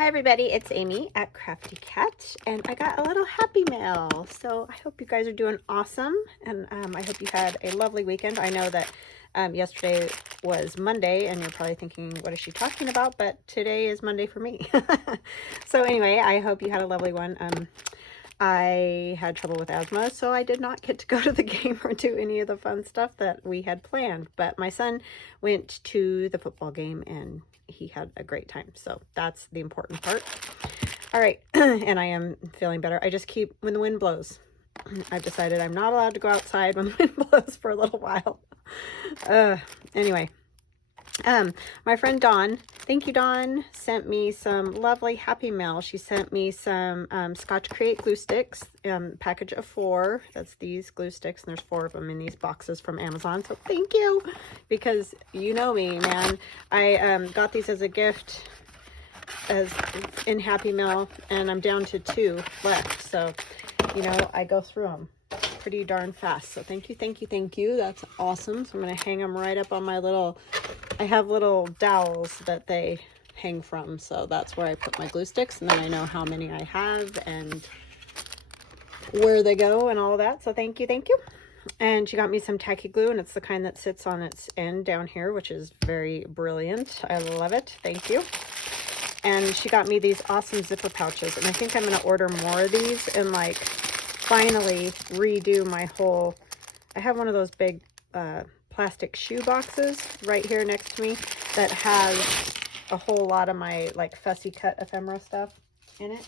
Hi everybody, it's Amy at Crafty Cat, and I got a little happy mail. So I hope you guys are doing awesome, and I hope you had a lovely weekend. I know that yesterday was Monday, and you're probably thinking, what is she talking about? But today is Monday for me. So anyway, I hope you had a lovely one. I had trouble with asthma, so I did not get to go to the game or do any of the fun stuff that we had planned. But my son went to the football game, and he had a great time. So that's the important part. All right. And I am feeling better. I just keep, when the wind blows, I've decided I'm not allowed to go outside when the wind blows for a little while. Anyway, my friend Dawn, thank you Dawn, sent me some lovely happy mail. She sent me some Scotch Create glue sticks, package of 4. That's these glue sticks, and there's 4 of them in these boxes from Amazon. So thank you, because you know me, man. I got these as a gift as in Happy Mail, and I'm down to 2 left. So, you know, I go through them pretty darn fast. So thank you, thank you, thank you. That's awesome. So I'm going to hang them right up on my little, I have little dowels that they hang from. So that's where I put my glue sticks, and then I know how many I have and where they go and all of that. So thank you, thank you. And she got me some tacky glue, and it's the kind that sits on its end down here, which is very brilliant. I love it. Thank you. And she got me these awesome zipper pouches, and I think I'm going to order more of these and like finally redo my whole, I have one of those big plastic shoe boxes right here next to me that has a whole lot of my like fussy cut ephemera stuff in it.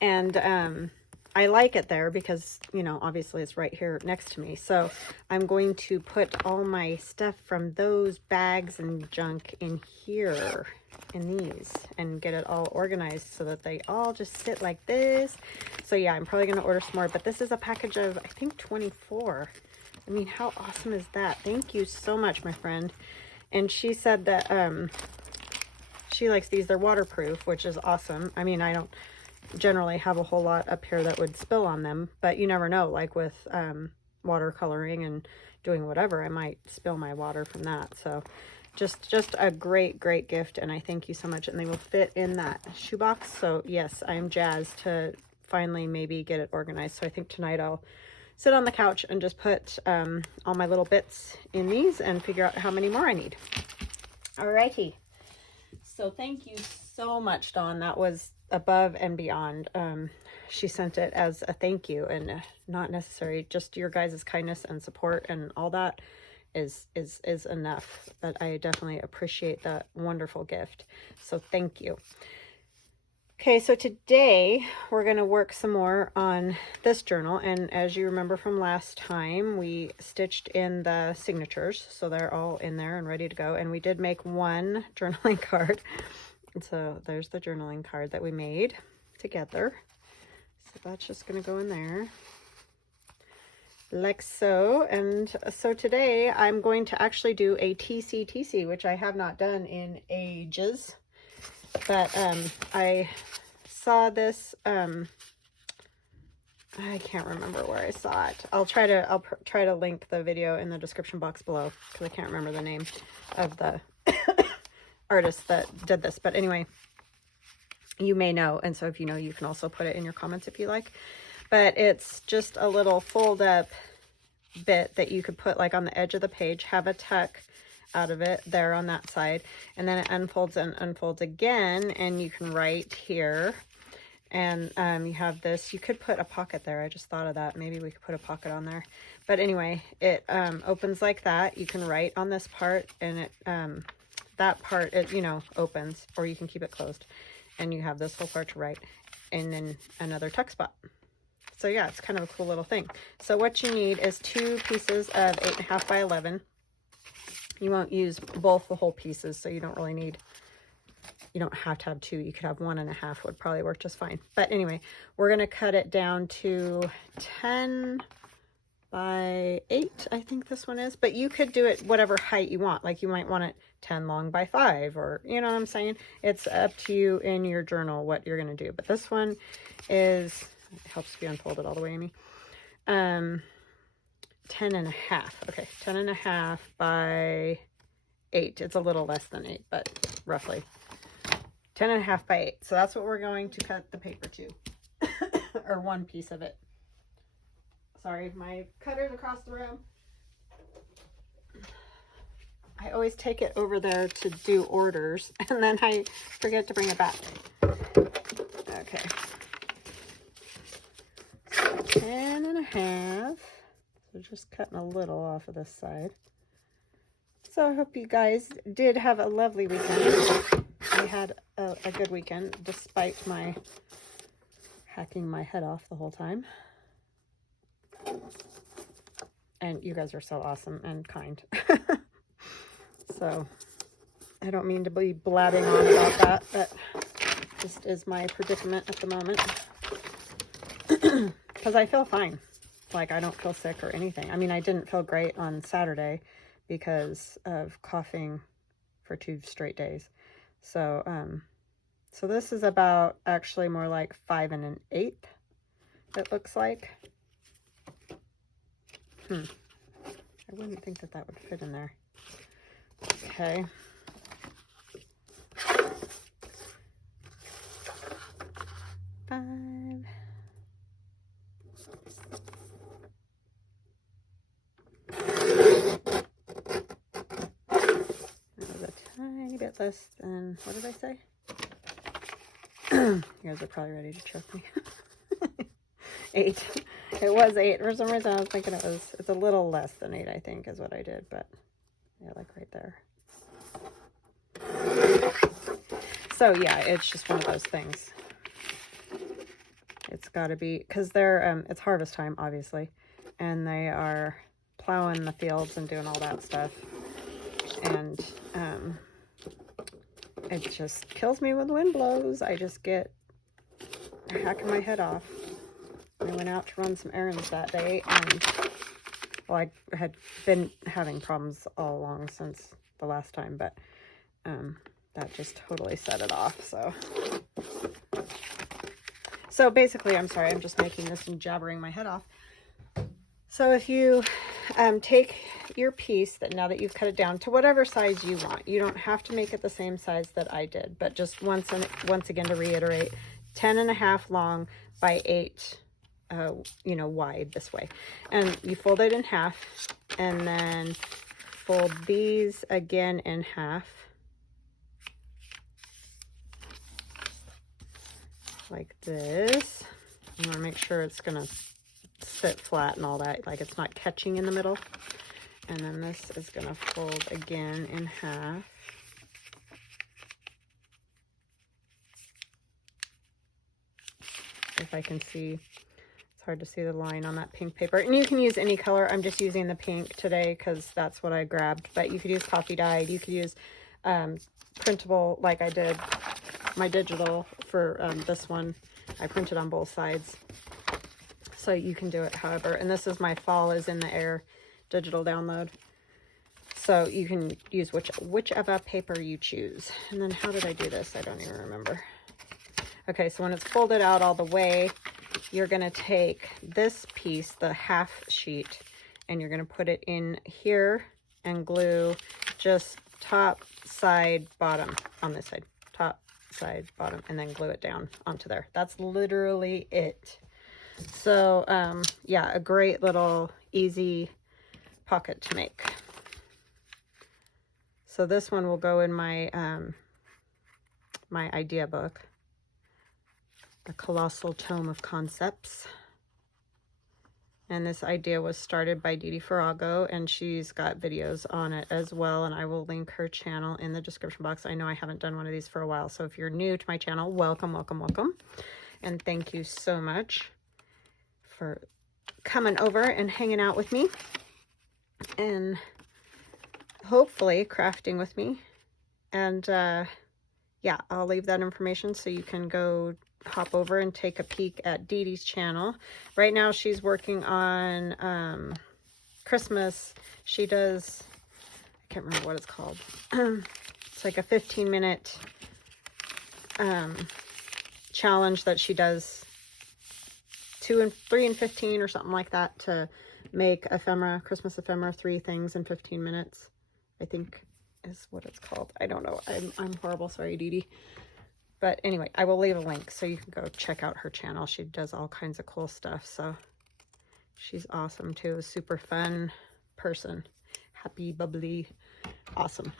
And I like it there because, you know, obviously it's right here next to me. So I'm going to put all my stuff from those bags and junk in here, in these, and get it all organized so that they all just sit like this. So yeah, I'm probably going to order some more, but this is a package of, I think, 24. I mean, how awesome is that? Thank you so much, my friend. And she said that she likes these. They're waterproof, which is awesome. I mean, I don't generally have a whole lot up here that would spill on them, but you never know, like with watercoloring and doing whatever, I might spill my water from that. So just a great gift, and I thank you so much. And they will fit in that shoebox. So yes, I'm jazzed to finally maybe get it organized. So I think tonight I'll sit on the couch and just put all my little bits in these and figure out how many more I need. Alrighty. So thank you so much, Dawn. That was above and beyond. She sent it as a thank you, and not necessary, just your guys' kindness and support and all that is enough. But I definitely appreciate that wonderful gift. So thank you. Okay, so today we're going to work some more on this journal, and as you remember from last time, we stitched in the signatures, so they're all in there and ready to go. And we did make one journaling card. So there's the journaling card that we made together. So that's just going to go in there like so. And so today I'm going to actually do a TCTC, which I have not done in ages. But I saw this, I can't remember where I saw it. I'll try to link the video in the description box below, because I can't remember the name of the artist that did this. But anyway, you may know, and so if you know, you can also put it in your comments if you like. But it's just a little fold up bit that you could put like on the edge of the page, have a tuck out of it there on that side, and then it unfolds and unfolds again, and you can write here. And you have this, you could put a pocket there. I just thought of that. Maybe we could put a pocket on there. But anyway, it opens like that. You can write on this part, and it that part, it, you know, opens, or you can keep it closed, and you have this whole part to write, and then another tuck spot. So yeah, it's kind of a cool little thing. So what you need is 2 pieces of 8.5 by 11. You won't use both the whole pieces, so you don't really need, you don't have to have 2. You could have 1.5 would probably work just fine. But anyway, we're going to cut it down to 10 by 8, I think this one is. But you could do it whatever height you want. Like you might want it 10 long by 5, or you know what I'm saying? It's up to you in your journal what you're going to do. But this one is, it helps if you unfold it all the way, Amy. 10.5. Okay, 10.5 by 8. It's a little less than 8, but roughly 10.5 by 8. So that's what we're going to cut the paper to. Or one piece of it. Sorry, my cutter's across the room. I always take it over there to do orders, and then I forget to bring it back. Okay. So 10.5. So just cutting a little off of this side. So I hope you guys did have a lovely weekend. I had a good weekend, despite my hacking my head off the whole time. And you guys are so awesome and kind. So I don't mean to be blabbing on about that, but just is my predicament at the moment. Because I feel fine. Like, I don't feel sick or anything. I mean, I didn't feel great on Saturday because of coughing for 2 straight days. So, so this is about actually more like 5 1/8, it looks like. I wouldn't think that that would fit in there. Okay. Five. That was a tiny bit less than, what did I say? You guys are probably ready to choke me. 8. It was 8. For some reason I was thinking it's a little less than 8, I think, is what I did, but yeah, like right there. So yeah, it's just one of those things. It's got to be, because they're it's harvest time, obviously, and they are plowing the fields and doing all that stuff, and it just kills me when the wind blows. I just get hacking my head off. I went out to run some errands that day, and well, I had been having problems all along since the last time, but that just totally set it off. So basically, I'm sorry, I'm just making this and jabbering my head off. So if you take your piece, that now that you've cut it down to whatever size you want, you don't have to make it the same size that I did, but just once again to reiterate, 10.5 long by 8 you know, wide this way, and you fold it in half, and then fold these again in half, like this. You want to make sure it's gonna sit flat and all that, like it's not catching in the middle. And then this is gonna fold again in half. If I can see. It's hard to see the line on that pink paper. And you can use any color. I'm just using the pink today because that's what I grabbed. But you could use coffee dyed. You could use printable, like I did my digital for this one. I printed on both sides. So you can do it however. And this is my Fall is in the Air digital download. So you can use whichever paper you choose. And then how did I do this? I don't even remember. Okay, so when it's folded out all the way, you're going to take this piece, the half sheet, and you're going to put it in here and glue just top, side, bottom on this side. Top, side, bottom, and then glue it down onto there. That's literally it. So, yeah, a great little easy pocket to make. So this one will go in my, my idea book. The Colossal Tome of Concepts. And this idea was started by Dee Dee Farago, and she's got videos on it as well, and I will link her channel in the description box. I know I haven't done one of these for a while, so if you're new to my channel, welcome, welcome, welcome. And thank you so much for coming over and hanging out with me, and hopefully crafting with me. And yeah, I'll leave that information so you can go hop over and take a peek at Dee Dee's channel. Right now she's working on Christmas. She does, I can't remember what it's called. It's like a 15-minute challenge that she does, 3 and 15 or something like that, to make ephemera, Christmas ephemera, 3 things in 15 minutes, I think is what it's called. I don't know. I'm horrible. Sorry, Dee Dee. But anyway, I will leave a link so you can go check out her channel. She does all kinds of cool stuff. So she's awesome too. A super fun person. Happy, bubbly, awesome.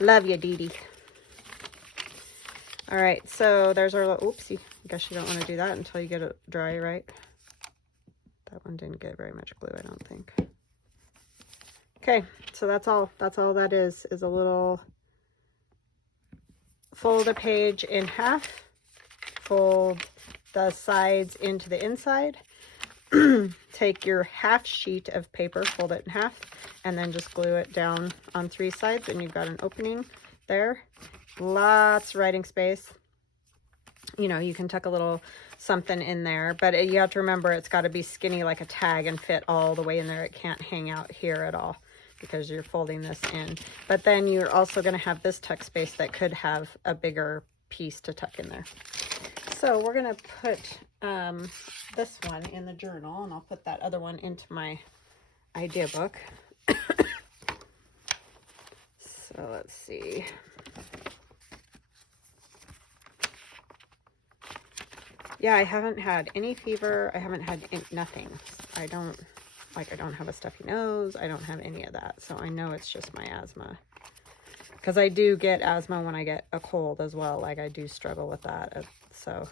Love you, Dee Dee. All right, so there's our little, oopsie. I guess you don't want to do that until you get it dry, right? That one didn't get very much glue, I don't think. Okay, so that's all that is a little, fold the page in half, fold the sides into the inside, take your half sheet of paper, fold it in half, and then just glue it down on 3 sides, and you've got an opening there. Lots of writing space. You know, you can tuck a little something in there, but you have to remember it's got to be skinny like a tag and fit all the way in there. It can't hang out here at all because you're folding this in. But then you're also going to have this tuck space that could have a bigger piece to tuck in there. So we're going to put this one in the journal, and I'll put that other one into my idea book. So let's see. Yeah, I haven't had any fever. I haven't had nothing. I don't have a stuffy nose. I don't have any of that. So I know it's just my asthma. Because I do get asthma when I get a cold as well. Like I do struggle with that. So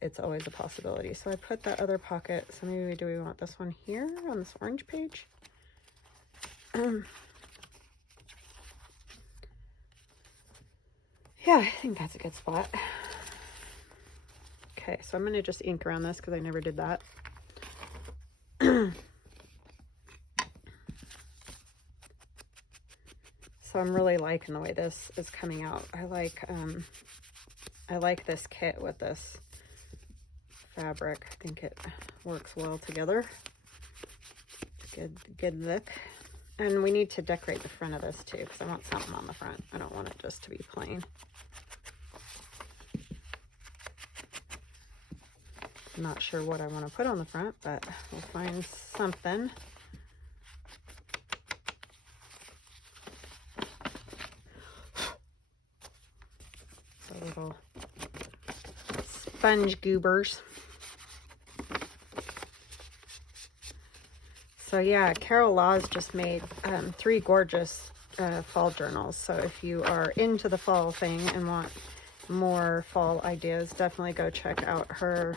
it's always a possibility. So I put that other pocket. So maybe do we want this one here on this orange page? Yeah, I think that's a good spot. Okay, so I'm going to just ink around this because I never did that. So I'm really liking the way this is coming out. I like this kit with this fabric. I think it works well together. Good look. And we need to decorate the front of this too because I want something on the front. I don't want it just to be plain. I'm not sure what I want to put on the front, but we'll find something. The little sponge goobers. So yeah, Carol Laws just made 3 gorgeous fall journals. So if you are into the fall thing and want more fall ideas, definitely go check out her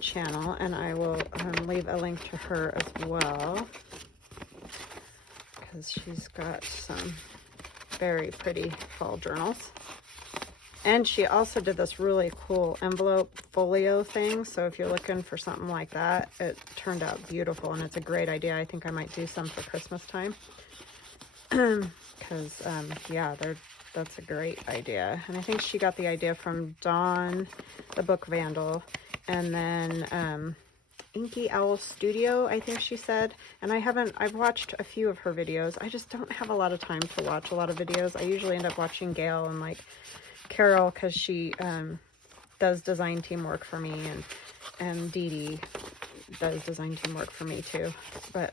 channel, and I will leave a link to her as well because she's got some very pretty fall journals. And she also did this really cool envelope folio thing, so if you're looking for something like that, it turned out beautiful, and it's a great idea. I think I might do some for Christmas time because yeah, that's a great idea. And I think she got the idea from Dawn, the book vandal, and then Inky Owl Studio, I think she said. And I've watched a few of her videos. I just don't have a lot of time to watch a lot of videos. I usually end up watching Gail and like Carol because she does design teamwork for me, and Dee Dee does design teamwork for me too. But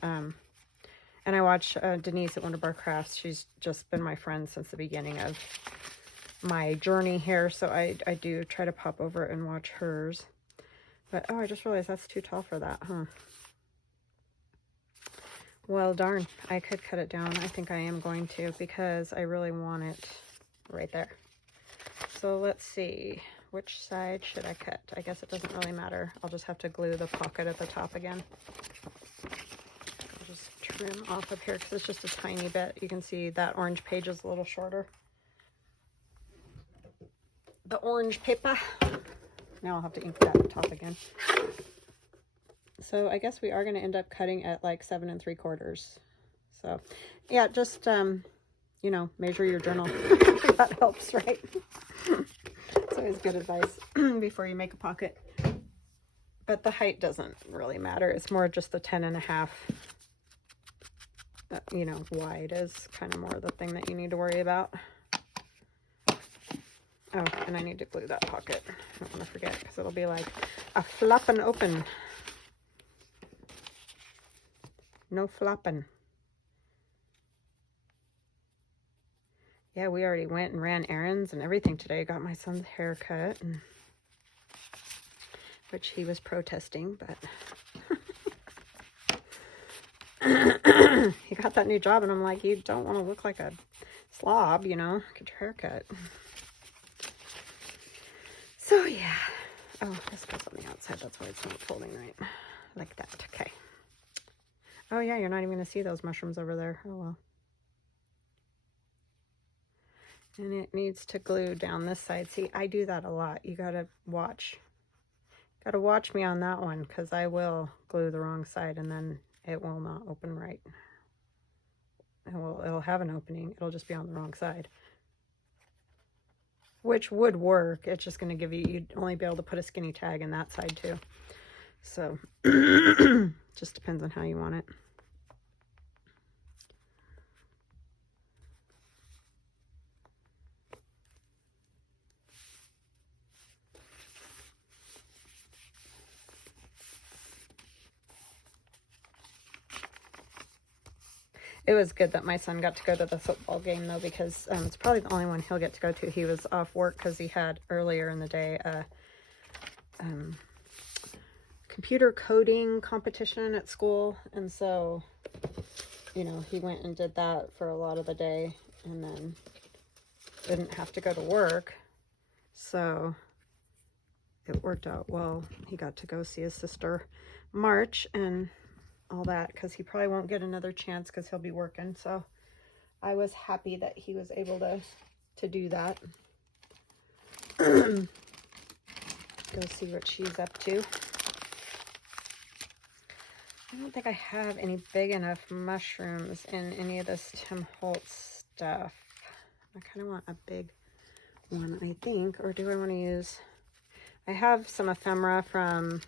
and I watch Denise at Wondubar Crafts. She's just been my friend since the beginning of my journey here, so I do try to pop over and watch hers. But oh, I just realized that's too tall for that, huh? Well, darn, I could cut it down. I think I am going to because I really want it right there. So let's see, which side should I cut? I guess it doesn't really matter. I'll just have to glue the pocket at the top again. I'll just trim off of here because it's just a tiny bit. You can see that orange page is a little shorter. The orange paper. Now I'll have to ink that at the top again. So I guess we are going to end up cutting at like 7 3/4. So yeah, just, you know, measure your journal. That helps, right? It's always good advice before you make a pocket. But the height doesn't really matter. It's more just the 10.5, you know, wide is kind of more the thing that you need to worry about. Oh, and I need to glue that pocket. I don't want to forget because it'll be like a flopping open. No flopping. yeah, we already went and ran errands and everything today. Got my son's haircut, and which he was protesting, but he got that new job, and I'm like, you don't want to look like a slob, you know, get your hair cut. So yeah. Oh, this goes on the outside. That's why it's not folding right. Like that. Okay. Oh yeah, you're not even going to see those mushrooms over there. Oh well. And it needs to glue down this side. See, I do that a lot. You got to watch. Got to watch me on that one, because I will glue the wrong side and then it will not open right. It'll have an opening. It'll just be on the wrong side. Which would work. It's just going to give you, you'd only be able to put a skinny tag in that side too. So, just depends on how you want it. It was good that my son got to go to the football game, though, because it's probably the only one he'll get to go to. He was off work because he had earlier in the day a computer coding competition at school. And so, you know, he went and did that for a lot of the day and then didn't have to go to work. So it worked out well. He got to go see his sister march and all that, because he probably won't get another chance because he'll be working. So I was happy that he was able to do that. Go see what she's up to. I don't think I have any big enough mushrooms in any of this Tim Holtz stuff. I kind of want a big one, I think. Or do I want to use... I have some ephemera from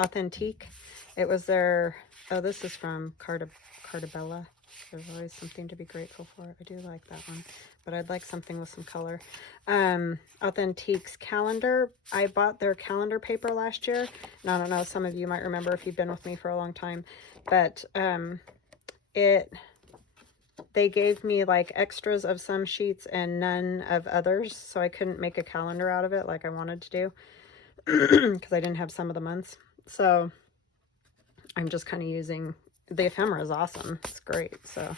Authentique. It was their... Oh, this is from Cartabella. There's always something to be grateful for. I do like that one, but I'd like something with some color. Authentique's calendar. I bought their calendar paper last year, and I don't know, some of you might remember if you've been with me for a long time, but they gave me like extras of some sheets and none of others, so I couldn't make a calendar out of it like I wanted to do because I didn't have some of the months. So I'm just kind of using, the ephemera is awesome. It's great. So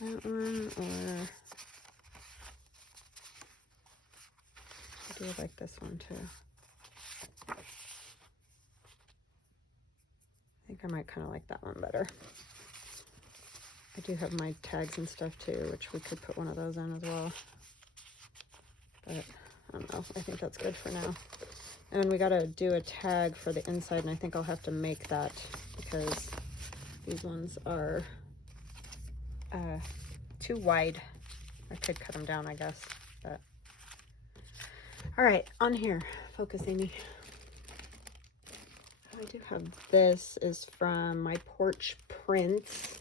that one, or I do like this one too. I think I might kind of like that one better. I do have my tags and stuff too, which we could put one of those in as well. But I don't know. I think that's good for now. And we got to do a tag for the inside, and I think I'll have to make that because these ones are too wide. I could cut them down, I guess. But all right, on here. Focus, Amy. I do have this. Is from my Porch Prints.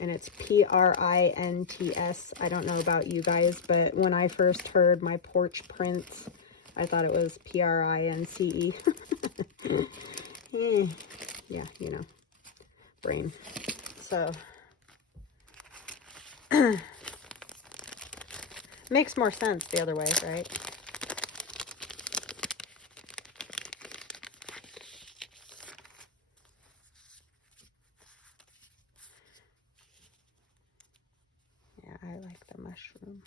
And it's Prints. I don't know about you guys, but when I first heard my Porch Prints, I thought it was Prince. Yeah, you know, brain. So, makes more sense the other way, right? I like the mushroom.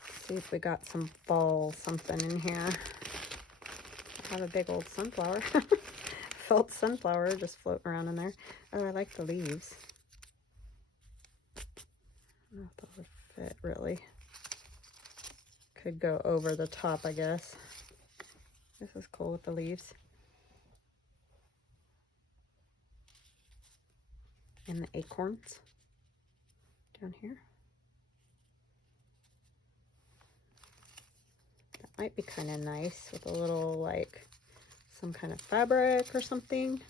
Let's see if we got some fall something in here. I have a big old sunflower. Felt sunflower just floating around in there. Oh, I like the leaves. I don't know if that would fit really. Could go over the top, I guess. This is cool with the leaves. And the acorns down here. That might be kind of nice with a little, like, some kind of fabric or something.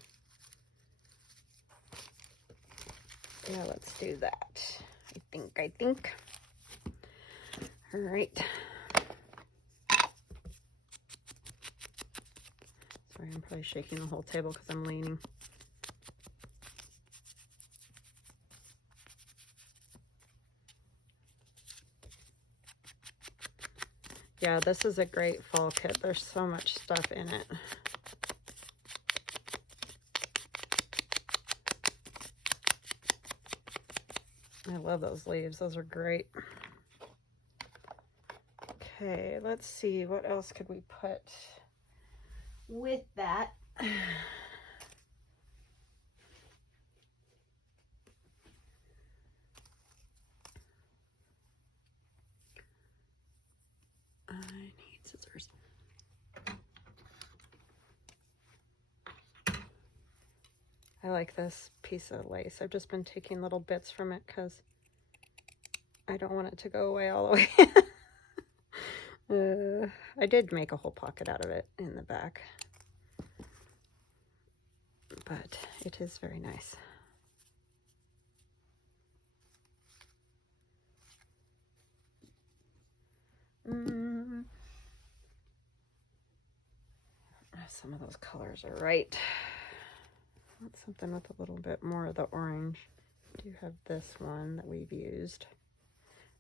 Yeah, let's do that. I think. All right. So Sorry, I'm probably shaking the whole table because I'm leaning. Yeah, this is a great fall kit. There's so much stuff in it. I love those leaves. Those are great. Okay, let's see. What else could we put with that? I need scissors. I like this piece of lace. I've just been taking little bits from it because I don't want it to go away all the way. I did make a whole pocket out of it in the back, but it is very nice. Some of those colors are right. I want something with a little bit more of the orange. I do have this one that we've used.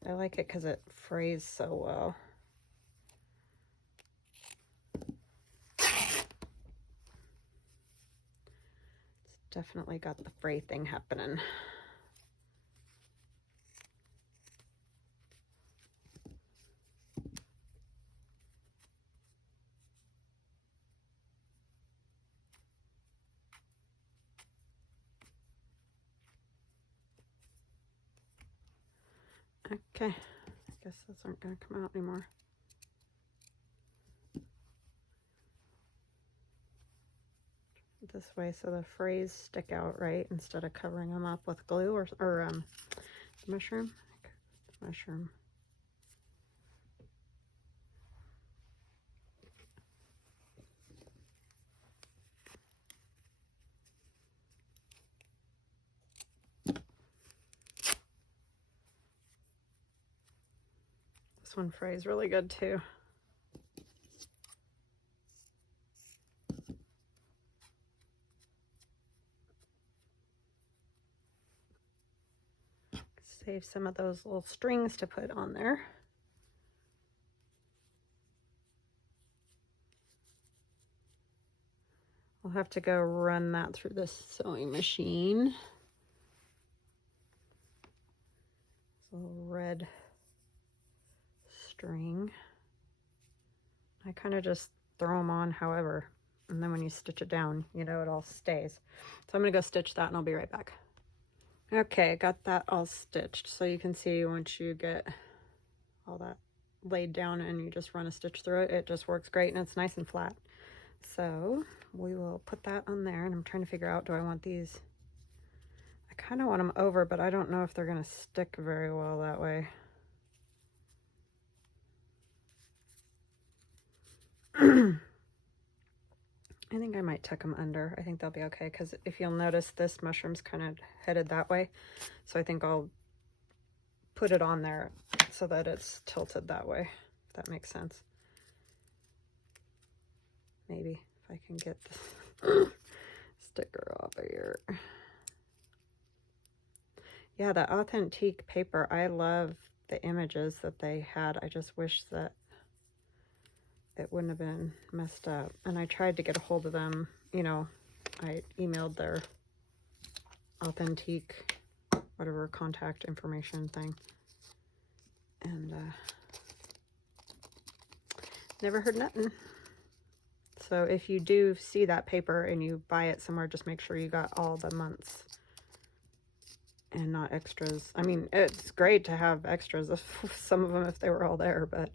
I like it because it frays so well. It's definitely got the fray thing happening. Okay, I guess those aren't going to come out anymore. This way so the frays stick out right instead of covering them up with glue or mushroom. Mushroom. This one frays really good too. Save some of those little strings to put on there. I'll have to go run that through the sewing machine. This little red string. I kind of just throw them on however, and then when you stitch it down, you know, it all stays. So I'm gonna go stitch that and I'll be right back. Okay, I got that all stitched. So you can see once you get all that laid down and you just run a stitch through it, it just works great and it's nice and flat. So we will put that on there, and I'm trying to figure out, do I want these? I kind of want them over, but I don't know if they're going to stick very well that way. I think I might tuck them under. I think they'll be okay, because if you'll notice, this mushroom's kind of headed that way. So I think I'll put it on there so that it's tilted that way, if that makes sense. Maybe if I can get the sticker off of here. Yeah, the authentic paper, I love the images that they had. I just wish that it wouldn't have been messed up. And I tried to get a hold of them, you know, I emailed their authentic, whatever, contact information thing. And never heard nothing. So if you do see that paper and you buy it somewhere, just make sure you got all the months and not extras. I mean, it's great to have extras, some of them if they were all there, but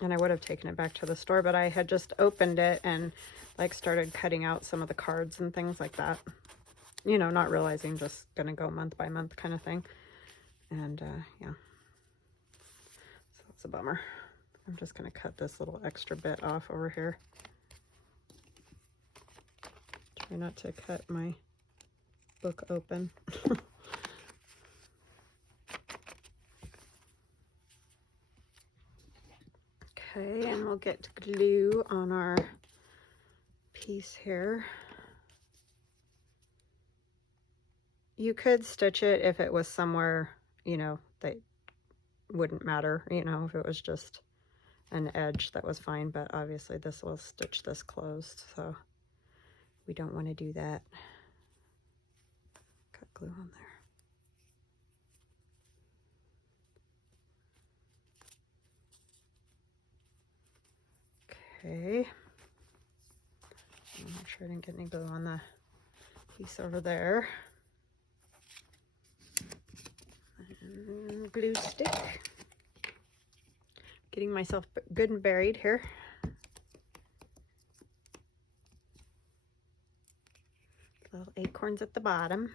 and I would have taken it back to the store, but I had just opened it and like started cutting out some of the cards and things like that, you know, not realizing just gonna go month by month kind of thing. And yeah, so that's a bummer. I'm just gonna cut this little extra bit off over here. Try not to cut my book open. Okay, and we'll get glue on our piece here. You could stitch it if it was somewhere, you know, that wouldn't matter, you know, if it was just an edge, that was fine, but obviously this will stitch this closed, so we don't want to do that. Cut glue on there. Okay. Make sure I didn't get any glue on the piece over there. And glue stick. Getting myself good and buried here. Little acorns at the bottom.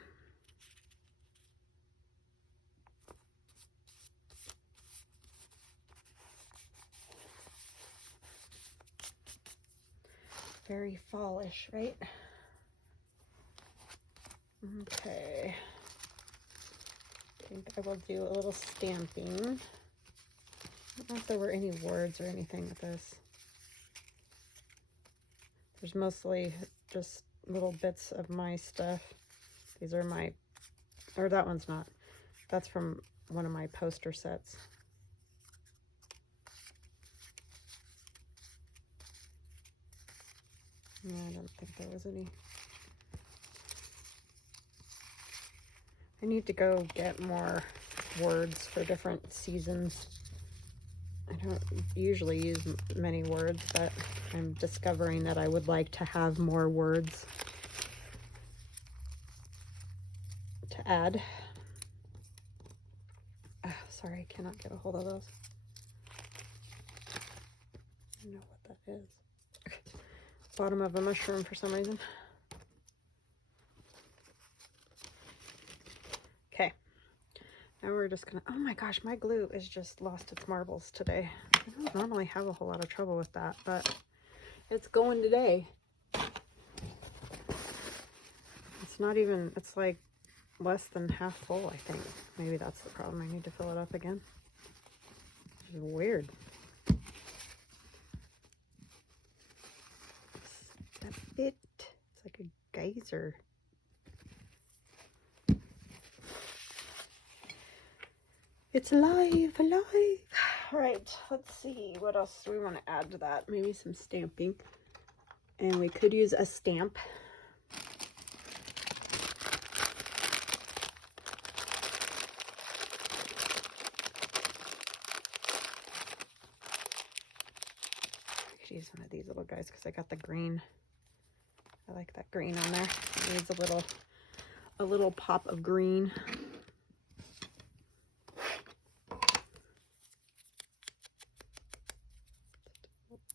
Very fallish, right? Okay. I think I will do a little stamping. I don't know if there were any words or anything with this. There's mostly just little bits of my stuff. These are my, or that one's not. That's from one of my poster sets. No, I don't think there was any. I need to go get more words for different seasons. I don't usually use many words, but I'm discovering that I would like to have more words to add. Oh, sorry, I cannot get a hold of those. I don't know what that is. Okay. Bottom of a mushroom for some reason. Okay. Now we're just gonna, oh my gosh, my glue is just lost its marbles today. I don't normally have a whole lot of trouble with that, but it's going today. It's not even, it's like less than half full, I think. Maybe that's the problem. I need to fill it up again. This is weird. Step it. It's like a geyser. It's alive, alive. All right, let's see. What else do we want to add to that? Maybe some stamping. And we could use a stamp. I could use one of these little guys because I got the green. I like that green on there. It needs a little pop of green.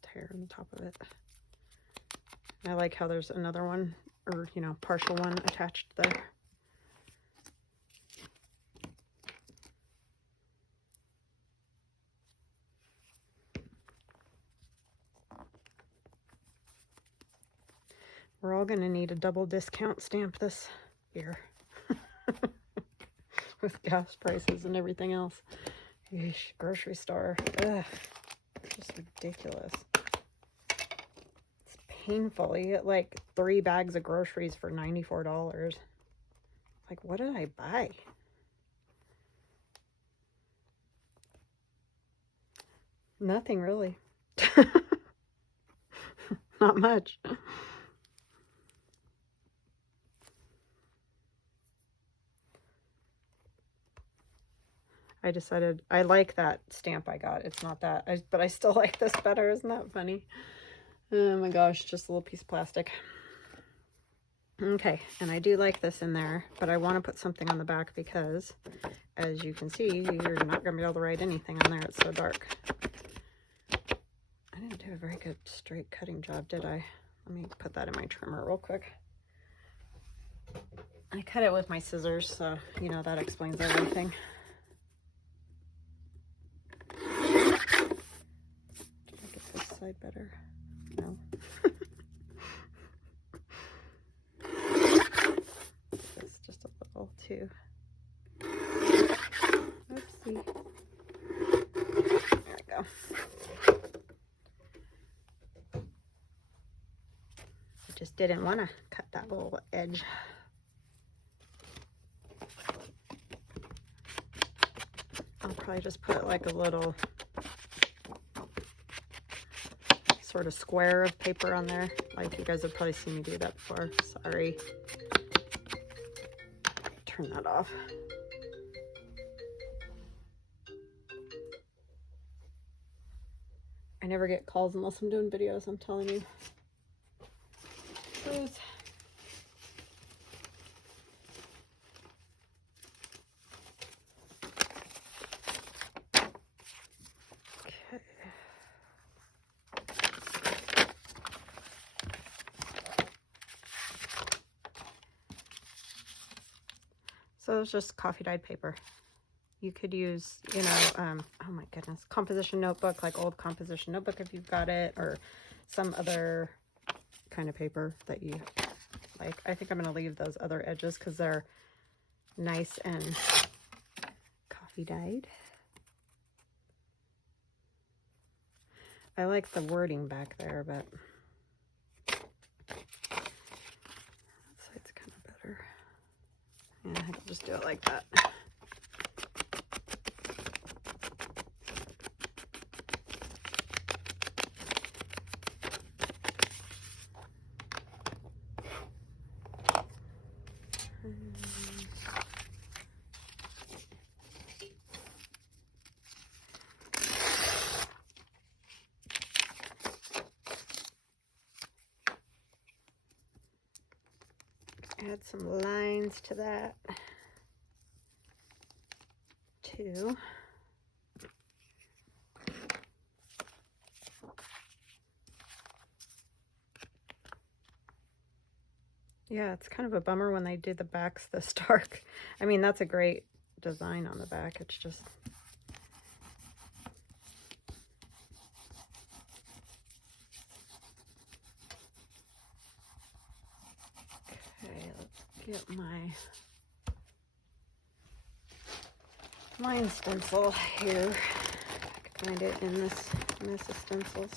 Tear on the top of it. I like how there's another one, or you know, partial one attached there. We're all gonna need a double discount stamp this year. With gas prices and everything else. Eesh, grocery store. Ugh, it's just ridiculous. It's painful. You get like 3 bags of groceries for $94. Like, what did I buy? Nothing really. Not much. I decided I like that stamp I got. It's not that, but I still like this better. Isn't that funny? Oh my gosh, just a little piece of plastic. Okay, and I do like this in there, but I want to put something on the back because, as you can see, you're not going to be able to write anything on there. It's so dark. I didn't do a very good straight cutting job, did I? Let me put that in my trimmer real quick. I cut it with my scissors, so, you know, that explains everything. Did I get this side better? No. too. Oopsie. There we go. I just didn't want to cut that little edge. I'll probably just put like a little sort of square of paper on there. Like you guys have probably seen me do that before. Sorry. Turn that off. I never get calls unless I'm doing videos, I'm telling you. Please. Okay. So it's just coffee dyed paper. You could use, you know, oh my goodness, composition notebook, like old composition notebook if you've got it, or some other kind of paper that you like. I think I'm going to leave those other edges because they're nice and coffee dyed. I like the wording back there, but that side's kind of better. Yeah, I think I'll just do it like that. Add some lines to that too. Yeah, it's kind of a bummer when they do the backs this dark. I mean, that's a great design on the back. It's just okay. Let's get my line stencil here. I can find it in this mess of stencils.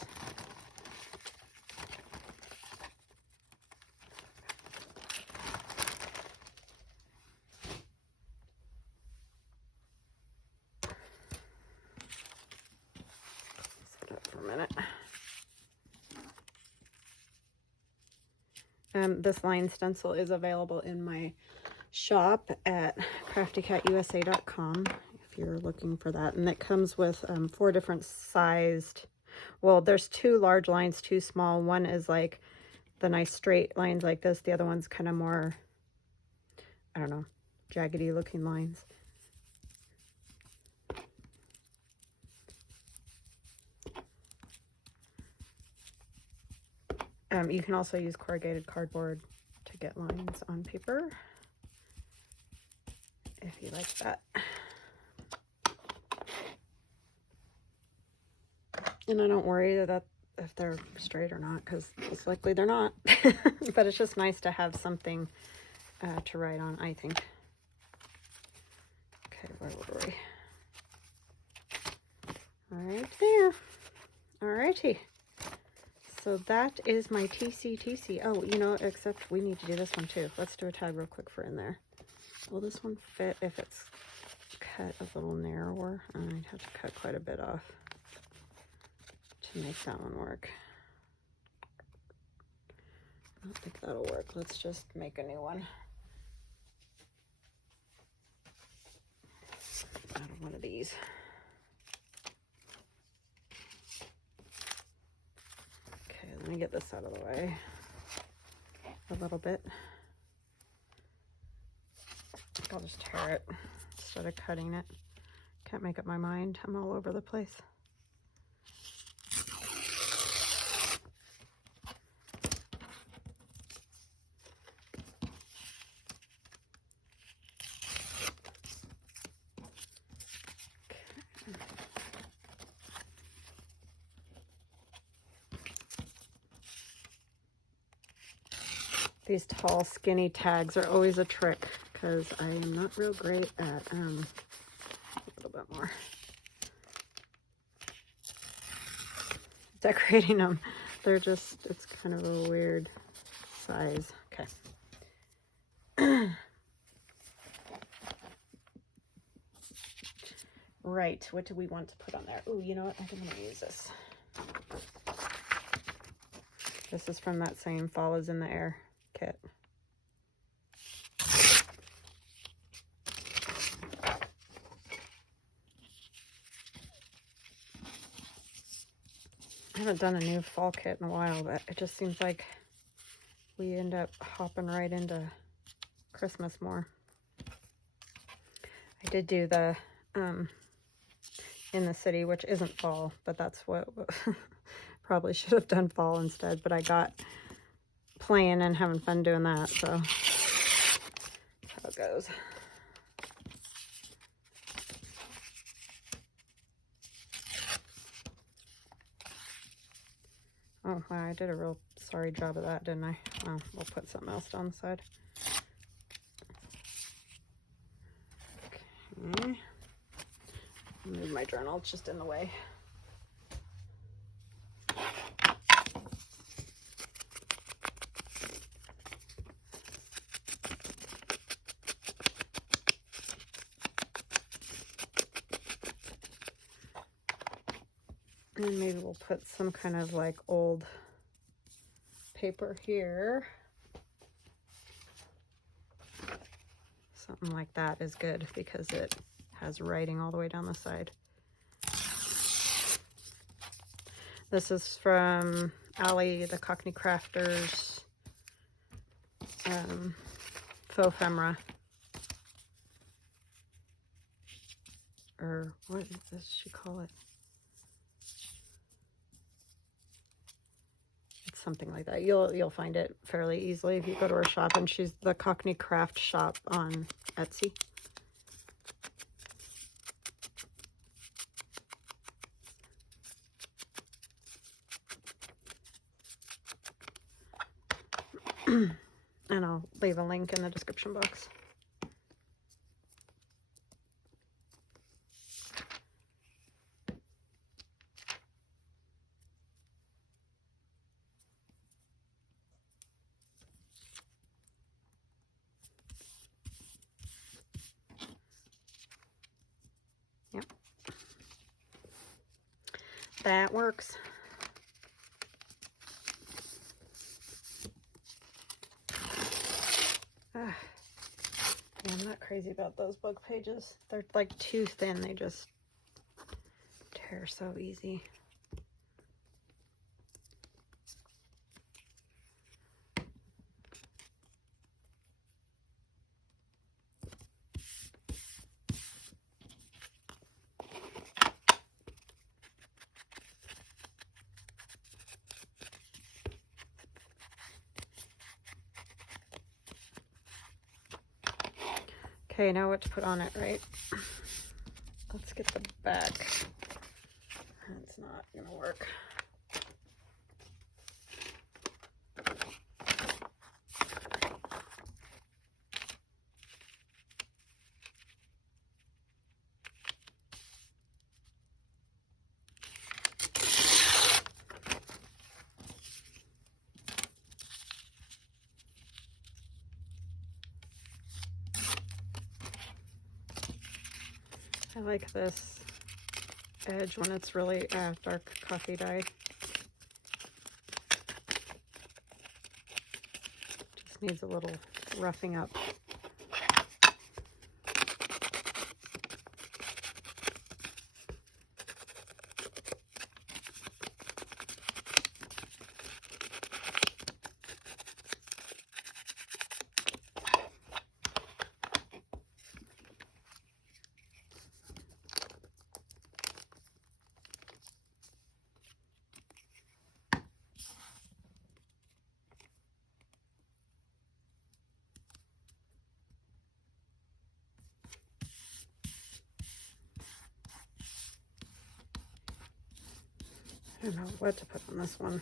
Set up for a minute. This line stencil is available in my shop at craftycatusa.com if you're looking for that, and it comes with 4 different sized, well, there's 2 large lines, 2 small. One is like the nice straight lines like this, the other one's kind of more, I don't know, jaggedy looking lines. You can also use corrugated cardboard to get lines on paper if you like that. And I don't worry that if they're straight or not, because it's likely they're not. But it's just nice to have something to write on, I think. Okay, where were we? Right there. Alrighty. So that is my TCTC. Oh, you know, except we need to do this one too. Let's do a tag real quick for in there. Will this one fit if it's cut a little narrower? I'd have to cut quite a bit off to make that one work. I don't think that'll work. Let's just make a new one out of one of these. Okay, let me get this out of the way a little bit. I'll just tear it instead of cutting it. Can't make up my mind. I'm all over the place. These tall, skinny tags are always a trick because I am not real great at, a little bit more. Decorating them. They're just, it's kind of a weird size. Okay. Right, what do we want to put on there? Oh, you know what? I think I'm going to use this. This is from that same Fall is in the Air kit. I haven't done a new fall kit in a while, but it just seems like we end up hopping right into Christmas more. I did do the in the city, which isn't fall, but that's what probably should have done fall instead, but I got playing and having fun doing that, so that's how it goes. Oh wow, I did a real sorry job of that, didn't I? Oh, we'll put something else down the side. Okay. Move my journal, it's just in the way. And maybe we'll put some kind of like old paper here. Something like that is good because it has writing all the way down the side. This is from Allie, the Cockney Crafters faux ephemera. Or what does she call it? It's something like that. You'll find it fairly easily if you go to her shop, and she's the Cockney Craft shop on Etsy. And I'll leave a link in the description box. Yep. That works. Yeah, I'm not crazy about those book pages. They're like too thin. They just tear so easy. Okay, now what to put on it, right? Let's get the back. It's not gonna work. I like this edge when it's really dark coffee dye. Just needs a little roughing up. I don't know what to put on this one.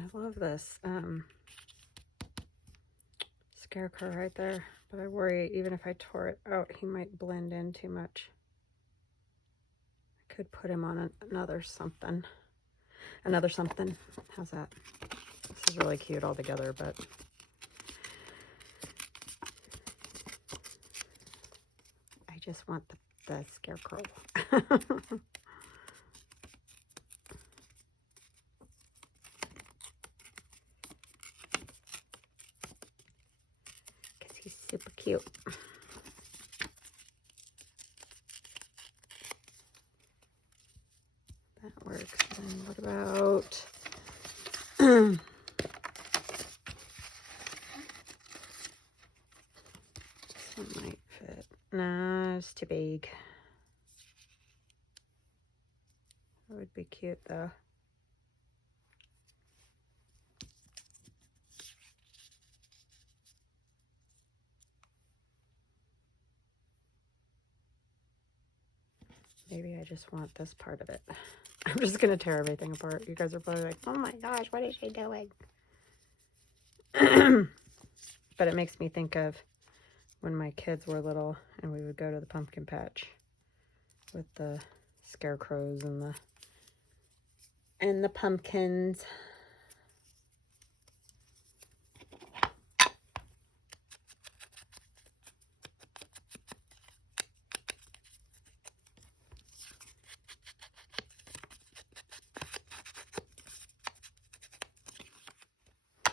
I love this scarecrow right there, but I worry even if I tore it out, he might blend in too much. I could put him on another something. How's that? This is really cute all together, but I just want the scarecrow. Because he's super cute. That works. And what about this one might fit. No, it's too big. That would be cute though. Maybe I just want this part of it. I'm just going to tear everything apart. You guys are probably like, oh my gosh, what is she doing? But it makes me think of when my kids were little and we would go to the pumpkin patch with the scarecrows and the pumpkins.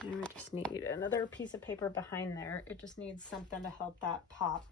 And I just need another piece of paper behind there. It just needs something to help that pop.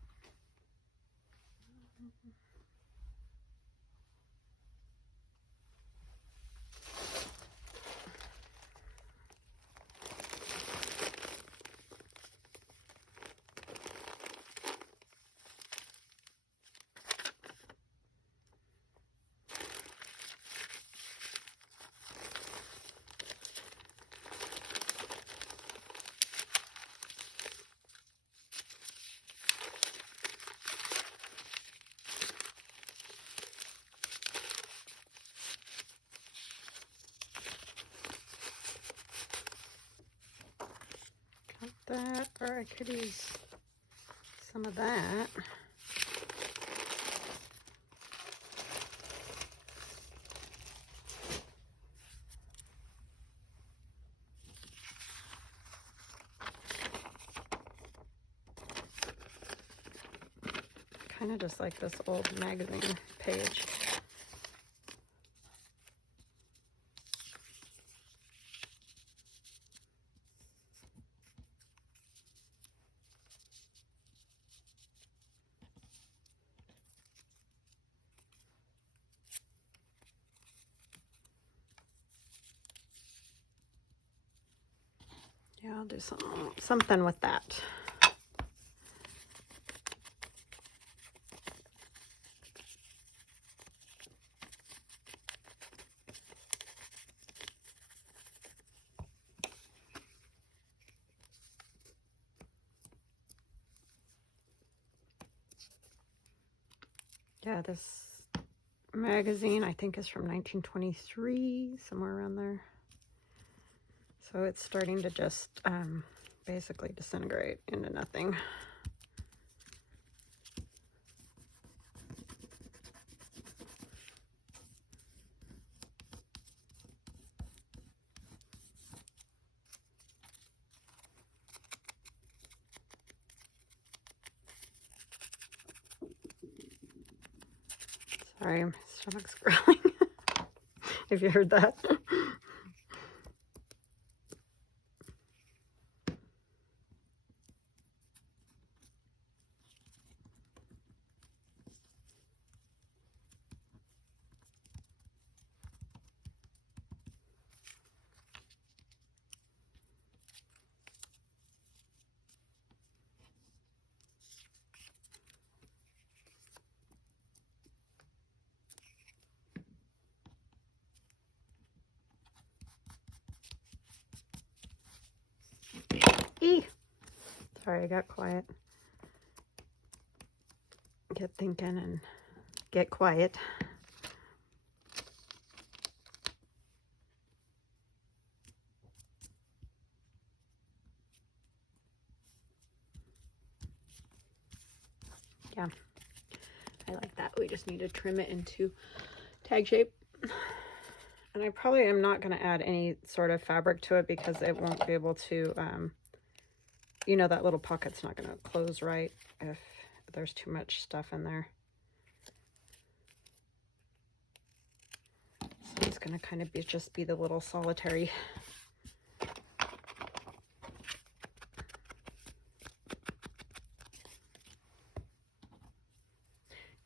That, or I could use some of that. Kind of just like this old magazine page. Yeah, I'll do something with that. Yeah, this magazine I think is from 1923, somewhere around there. So it's starting to just basically disintegrate into nothing. Sorry, my stomach's growling. If you heard that. Sorry, I got quiet. Get thinking and get quiet. Yeah, I like that. We just need to trim it into tag shape. And I probably am not going to add any sort of fabric to it because it won't be able to, you know, that little pocket's not going to close right if there's too much stuff in there. So it's going to kind of just be the little solitary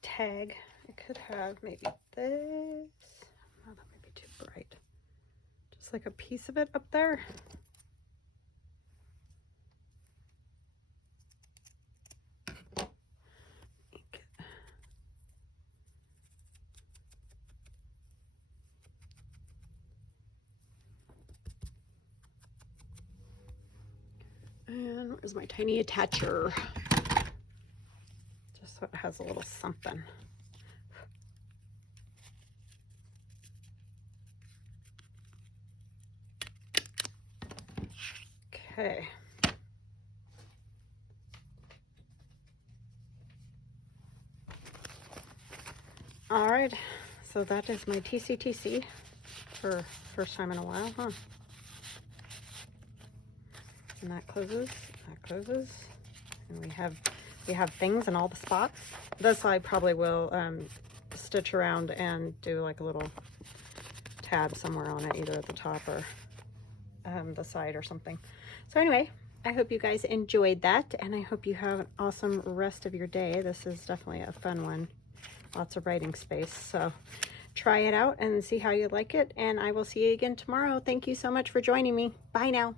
tag. I could have maybe this. Oh, that might be too bright. Just like a piece of it up there. And where's my tiny attacher? Just so it has a little something. Okay. All right, so that is my TCTC for first time in a while, huh? And that closes, and we have things in all the spots. This I probably will stitch around and do like a little tab somewhere on it, either at the top or the side or something. So anyway, I hope you guys enjoyed that, and I hope you have an awesome rest of your day. This is definitely a fun one. Lots of writing space. So try it out and see how you like it, and I will see you again tomorrow. Thank you so much for joining me. Bye now.